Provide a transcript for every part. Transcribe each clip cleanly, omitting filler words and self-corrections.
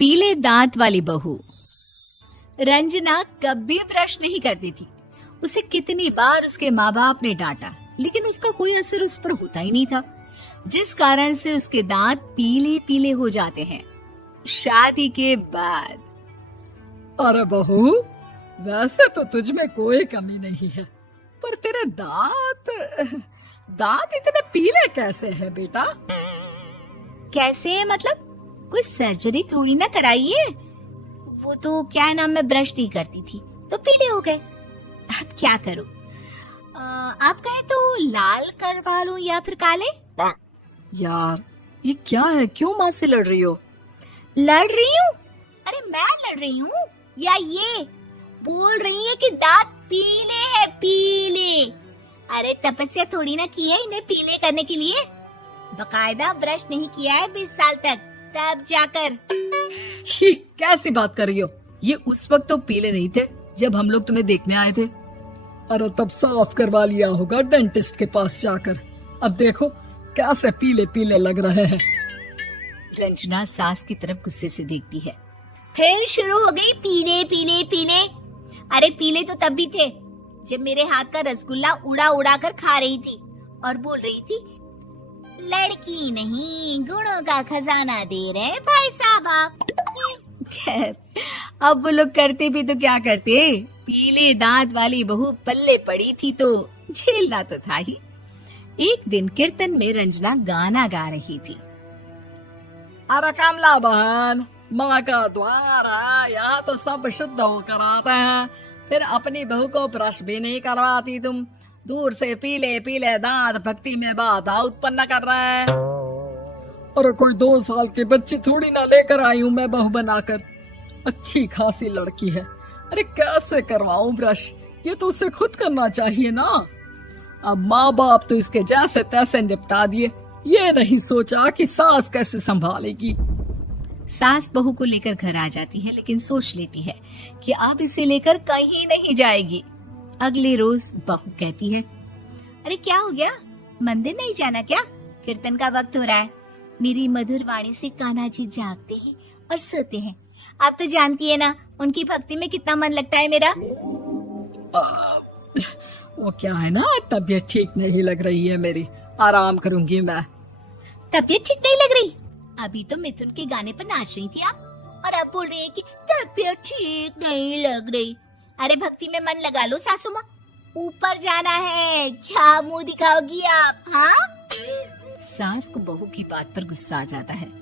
पीले दांत वाली बहू। रंजना कभी ब्रश नहीं करती थी। उसे कितनी बार उसके माँ बाप ने डांटा, लेकिन उसका कोई असर उस पर होता ही नहीं था, जिस कारण से उसके दांत पीले पीले हो जाते हैं। शादी के बाद। अरे बहू, वैसे तो तुझ में कोई कमी नहीं है, पर तेरे दांत इतने पीले कैसे हैं बेटा? कैसे मतलब? कोई सर्जरी थोड़ी ना कराई है। वो तो क्या नाम, मैं ब्रश नहीं करती थी तो पीले हो गए। अब क्या करूं? आप कहें तो लाल करवा लूं या फिर काले? यार ये क्या है, क्यों माँ से लड़ रही हो? लड़ रही हूँ? अरे मैं लड़ रही हूँ या ये बोल रही है कि दांत पीले हैं, पीले। अरे तपस्या थोड़ी ना की है इन्हें पीले करने के लिए। बकायदा ब्रश नहीं किया है 20 साल तक, तब जाकर। छी, कैसी बात कर रही हो? ये उस वक्त तो पीले नहीं थे जब हम लोग तुम्हें देखने आए थे। अरे तब साफ करवा लिया होगा डेंटिस्ट के पास जाकर। अब देखो कैसे पीले पीले लग रहे हैं। रंजना सास की तरफ गुस्से से देखती है। फिर शुरू हो गई पीले पीले पीले। अरे पीले तो तब भी थे जब मेरे हाथ का रसगुल्ला उड़ा उड़ा कर खा रही थी और बोल रही थी, लड़की नहीं गुणों का खजाना दे रहे भाई साहब आप। खैर, अब वो लोग करते भी तो क्या करते, पीले दांत वाली बहू पल्ले पड़ी थी तो झेलना तो था ही। एक दिन कीर्तन में रंजना गाना गा रही थी। अरे कमला बहन, माँ का द्वार है, यहाँ तो सब शुद्ध होकर आते हैं, फिर अपनी बहू को ब्रश भी नहीं करवाती तुम। दूर से पीले पीले दांत भक्ति में बाधा उत्पन्न कर रहे हैं। अरे कोई 2 साल के बच्चे थोड़ी ना लेकर आई हूँ मैं बहू बनाकर। अच्छी खासी लड़की है, अरे कैसे करवाऊं ब्रश? ये तो उसे खुद करना चाहिए ना। अब माँ बाप तो इसके जैसे तैसे निपटा दिए, ये नहीं सोचा कि सास कैसे संभालेगी। सास बहू को लेकर घर आ जाती है, लेकिन सोच लेती है कि अब इसे लेकर कहीं नहीं जाएगी। अगले रोज बहू कहती है, अरे क्या हो गया, मंदिर नहीं जाना क्या? कीर्तन का वक्त हो रहा है। मेरी मधुर वाणी से कान्हा जी जागते हैं और सोते हैं। आप तो जानती है ना उनकी भक्ति में कितना मन लगता है मेरा। वो क्या है ना, तबीयत ठीक नहीं लग रही है मेरी, आराम करूंगी मैं। तबीयत ठीक नहीं लग रही? अभी तो मिथुन के गाने पर नाच रही थी आप, और अब बोल रही है कि तबीयत ठीक नहीं लग रही। अरे भक्ति में मन लगा लो सासू माँ, ऊपर जाना है, क्या मुंह दिखाओगी आप? हाँ? सास को बहू की बात पर गुस्सा आ जाता है।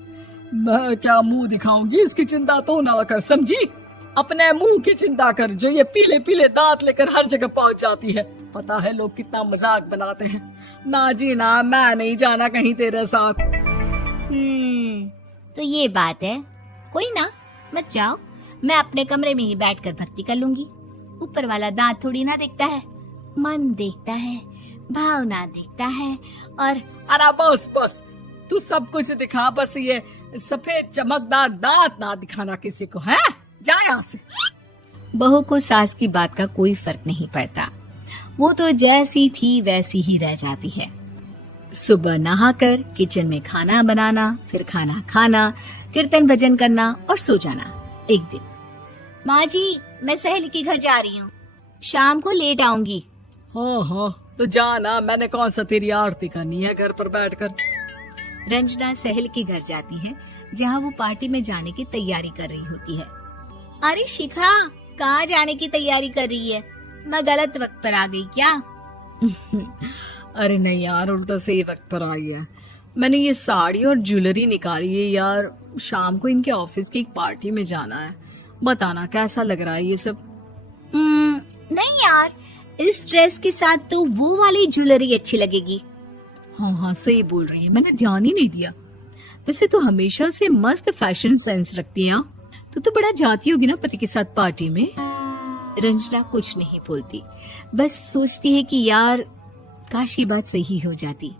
मैं क्या मुंह दिखाऊंगी, इसकी चिंता तो ना कर, समझी? अपने मुंह की चिंता कर, जो ये पीले पीले दांत लेकर हर जगह पहुंच जाती है। पता है लोग कितना मजाक बनाते हैं। ना जी ना, मैं नहीं जाना कहीं तेरे साथ। तो ये बात है। कोई ना, मत जाओ, मैं अपने कमरे में ही बैठकर भक्ति कर लूंगी। ऊपर वाला दांत थोड़ी ना देखता है, मन देखता है, भावना देखता है। और अरे बस बस, तू सब कुछ दिखा, बस ये सफेद चमकदार दांत ना दिखाना किसी को, है? जा यहाँ से। बहू को सास की बात का कोई फर्क नहीं पड़ता, वो तो जैसी थी वैसी ही रह जाती है। सुबह नहाकर किचन में खाना बनाना, फिर खाना खाना, कीर्तन भजन करना और सो जाना। एक दिन, माँ जी मैं सहेली के घर जा रही हूँ, शाम को लेट आऊंगी। हाँ, तो जाना, मैंने कौन सा तेरी आरती करनी है घर पर बैठकर। रंजना सहेली के घर जाती है, जहाँ वो पार्टी में जाने की तैयारी कर रही होती है। अरे शिखा, कहाँ जाने की तैयारी कर रही है? मैं गलत वक्त पर आ गई क्या? अरे नहीं यार, उल्टा सही वक्त पर आई है। मैंने ये साड़ी और ज्वेलरी निकाली है यार, शाम को इनके ऑफिस की एक पार्टी में जाना है। बताना कैसा लग रहा है ये सब? नहीं यार, इस ड्रेस के साथ तो वो वाली ज्वेलरी अच्छी लगेगी। हाँ, सही बोल रही है, मैंने ध्यान ही नहीं दिया। वैसे तो हमेशा से मस्त फैशन सेंस रखती है। तो बड़ा जाती होगी ना पति के साथ पार्टी में। रंजना कुछ नहीं बोलती, बस सोचती है कि यार काश ये बात सही हो जाती,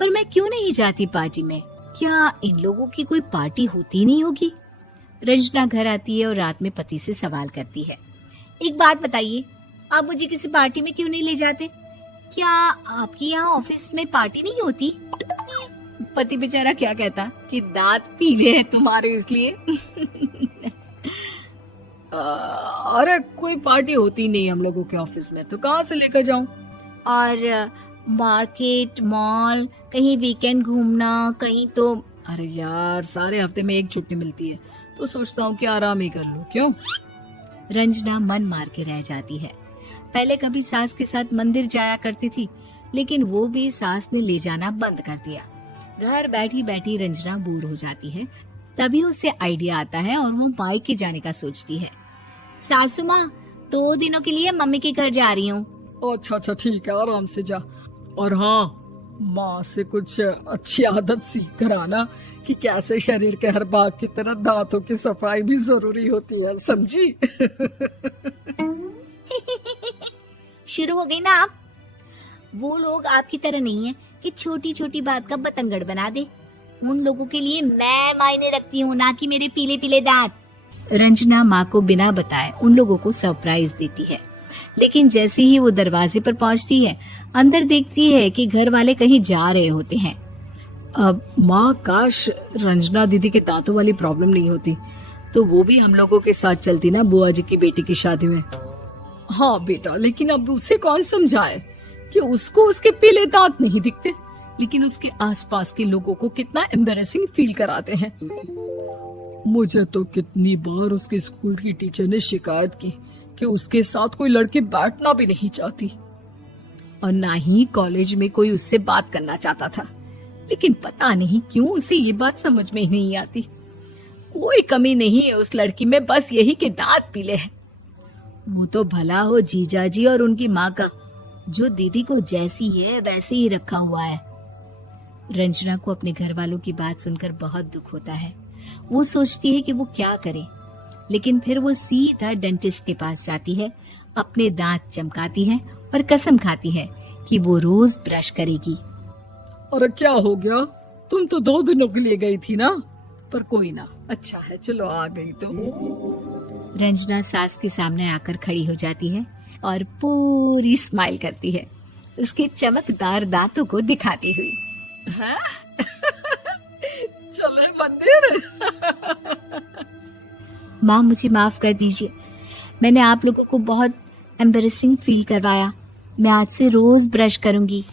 पर मैं क्यों नहीं जाती पार्टी में? क्या इन लोगों की कोई पार्टी होती नहीं होगी? रंजना घर आती है और रात में पति से सवाल करती है, एक बात बताइए, आप मुझे किसी पार्टी में क्यों नहीं ले जाते? क्या आपके यहाँ ऑफिस में पार्टी नहीं होती? पति बेचारा क्या कहता कि दांत पीले हैं तुम्हारे इसलिए। अरे कोई पार्टी होती नहीं हम लोगों के ऑफिस में, तो कहाँ से लेकर जाऊं? और मार्केट, मॉल, कहीं वीकेंड घूमना, कहीं तो। अरे यार सारे हफ्ते में एक छुट्टी मिलती है, तो सोचता हूँ कि आराम ही कर लूं। क्यों? रंजना मन मार के रह जाती है। पहले कभी सास के साथ मंदिर जाया करती थी, लेकिन वो भी सास ने ले जाना बंद कर दिया। घर बैठी बैठी रंजना बोर हो जाती है। तभी उससे आइडिया आता है और वो मायके जाने का सोचती है। सासू माँ, 2 दिनों के लिए मम्मी के घर जा रही हूँ। अच्छा अच्छा ठीक है, आराम से जा। और हाँ, माँ से कुछ अच्छी आदत सीख कर आना कि कैसे शरीर के हर भाग की तरह दांतों की सफाई भी जरूरी होती है, समझी? शुरू हो गई ना आप। वो लोग आपकी तरह नहीं है कि छोटी छोटी बात का बतंगड़ बना दे। उन लोगों के लिए मैं मायने रखती हूँ, ना कि मेरे पीले पीले दांत। रंजना माँ को बिना बताए उन लोगों को सरप्राइज देती है, लेकिन जैसे ही वो दरवाजे पर पहुंचती है, अंदर देखती है कि घर वाले कहीं जा रहे होते हैं। अब माँ, काश रंजना दीदी के दांतों वाली प्रॉब्लम नहीं होती, तो वो भी हम लोगों के साथ चलती ना बुआ जी की बेटी की शादी में। हाँ बेटा, लेकिन अब उसे कौन समझाए कि उसको उसके पीले दांत नहीं दिखते, लेकिन उसके आसपास के लोगों को कितना एम्बैरेसिंग फील कराते हैं। मुझे तो कितनी बार उसके स्कूल की टीचर ने शिकायत की कि उसके साथ कोई लड़की बैठना भी नहीं चाहती, और ना ही कॉलेज में कोई उससे बात करना चाहता था। लेकिन पता नहीं क्यों उसे ये बात समझ में ही नहीं आती। कोई कमी नहीं है उस लड़की में, बस यही कि दांत पीले हैं। वो तो भला हो जीजा जी और उनकी माँ का, जो दीदी को जैसी है वैसे ही रखा हुआ है। रंजना को अपने घर वालों की बात सुनकर बहुत दुख होता है। वो सोचती है कि वो क्या करे, लेकिन फिर वो सीधा डेंटिस्ट के पास जाती है, अपने दांत चमकाती है और कसम खाती है कि वो रोज ब्रश करेगी। अरे क्या हो गया? तुम तो 2 दिनों के लिए गई थी ना, पर कोई ना, अच्छा है, चलो आ गई तो। रंजना सास के सामने आकर खड़ी हो जाती है और पूरी स्माइल करती है, उसके चमकदार दांतों को दिखाती हुई। हैं? चले मंदिर? माँ, मुझे माफ कर दीजिए, मैंने आप लोगों को बहुत एम्बैरेसिंग फील करवाया। मैं आज से रोज ब्रश करूंगी।